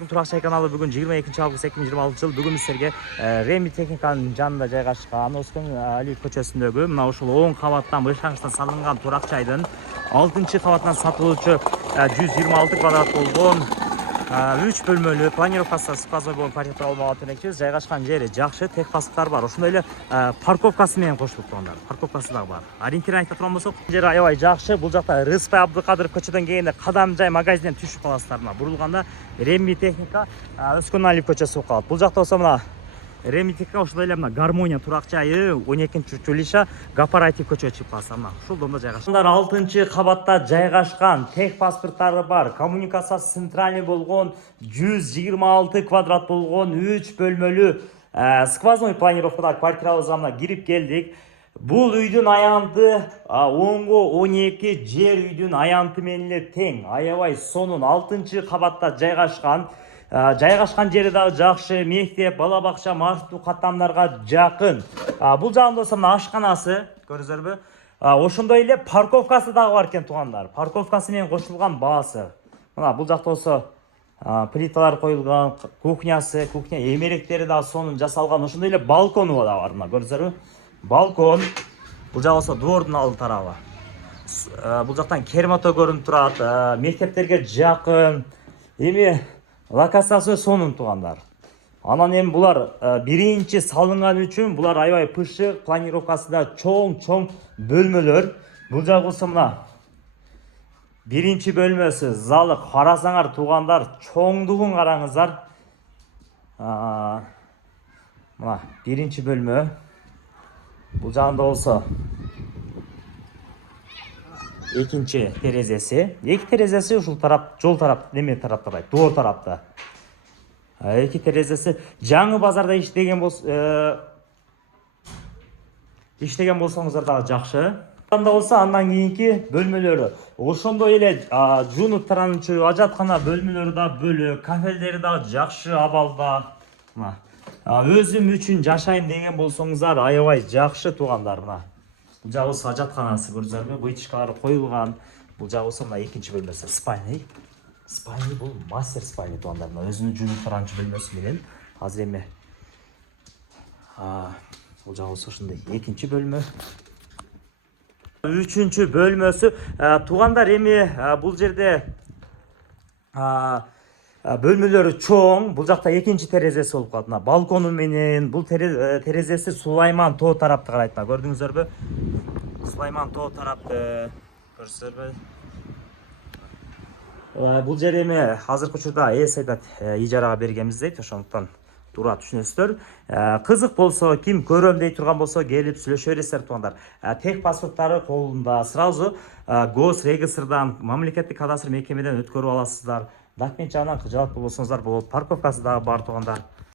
Туракчай каналы бүгүн 22-август 2026 жыл. Бүгүн силерге Реми техниканын жанында жайгашкан Оскон Алиев көчөсүндөгү мына ушул 10 кабаттан быйшаңчтан салынган туракчайдын 6-кабатынан сатылуучу 126 квадрат болгон 3 бөлмөлүү планировкасы сквозной болгон квартира албага тенекчибиз. Жайгашкан жери жакшы, тех паспорттары бар. Ошондой эле парковкасы менен кошулуп тургандар. Парковкасы дагы бар. Ориентир айта турган болсок, жери аябай жакшы. Бул жакта Рыспай Абдыкадыров көчөдөн келгенде кадам жай магазинден түшүп каласыздар. Мына бурулганда Реми техника Өскөн Алиев көчөсү болуп калат. Бул жакта болсо мына Реми техника, ошондой эле мына Гармония туракчайы 12-Чулиша Гапарайтив көчө чыгып калса, мына ушул домдо жайгашкан. 6-кабатта жайгашкан, тех паспорттары бар, коммуникациясы центральный болгон 126 квадрат болгон 3 бөлмөлүү сквозной планировкада квартирабызга мына кирип келдик. Бул үйдүн аянты 10-12 жер үйдүн аянты менен эле тең. Аябай сонун 6-кабатта жайгашкан. Жайгашкан жери дагы жакшы, мектеп, бала бакча, маршруттуу каттамдарга жакын. Бул жагында болсо мына ашканасы, көрүңүзөрбү? Ошондой эле парковкасы дагы бар экен туугандар. Парковкасы менен кошулган баасы. Мына бул жакта болсо плиталар коюлган, кухня эмеректери дагы сонун жасалган. Ошондой эле балкону дагы бар, мына көрүңүзөрбү? Балкон. Бул жагы болсо двордун алды тарабы. Бул жактан кермато көрүнүп турат, мектептерге жакын. Эми локациясы сонун туугандар. Анан эми булар биринчи салынган үчүн булар аябай пышык, планировкасында чоң бөлмөлөр. Бул жагы болсо мына биринчи бөлмөсү, залы карасаңар туугандар, чоңдугун караңыздар. Мына биринчи бөлмө. Бул жагында болсо экинчи терезеси. Эки терезеси ушул тарап, жол тарап, неме тарапта байт, доор тарапта. Эки терезеси жаңы базарда иштеген болсоңуздар дагы жакшы. Анда болсо андан кийинки бөлмөлөрү. Ошондой эле жуунуп таранчу ажаткана бөлмөлөрү да бөлөк, кафелдери дагы жакшы абалда. Мына өзүм үчүн жашайм деген болсоңуздар аябай жакшы туугандар. Мына бул жагы болсо ажатканасы, көрүңүзөрбү? Вытяжкалары коюлган. Бул жагы болсо мына экинчи бөлмөсү, спальный. Спальный бул мастер спальный туугандар. Мына өзүнүн жуунуп таранчу бөлмөсү менен. Азыр эми бул жагы болсо ушундай экинчи бөлмө. Үчүнчү бөлмөсү туугандар, эми бул жерде бөлмөлөрү чоң. Бул жакта экинчи терезеси болуп калат. Мына балкону менен бул терезеси Сулайман тоо тарапты карайт. Мына көрдүңүздөрбү? Сулайман тоо тарапты. Көрсөтөрбү? Бул жер эми азыркы учурда эс айдат ижарага бергенбиз дейт, ошондуктан туура түшүнөсүздөр. Кызык болсо, ким көрөм дей турган болсо, келип сүйлөшө бересиздер туугандар. Тех паспорттары колунда, сразу гос регистрдан, мамлекеттик кадастр мекемеден өткөрүп аласыздар. Документ жагынан кыжаат болбосоңуздар болот. Парковкасы дагы бар туугандар.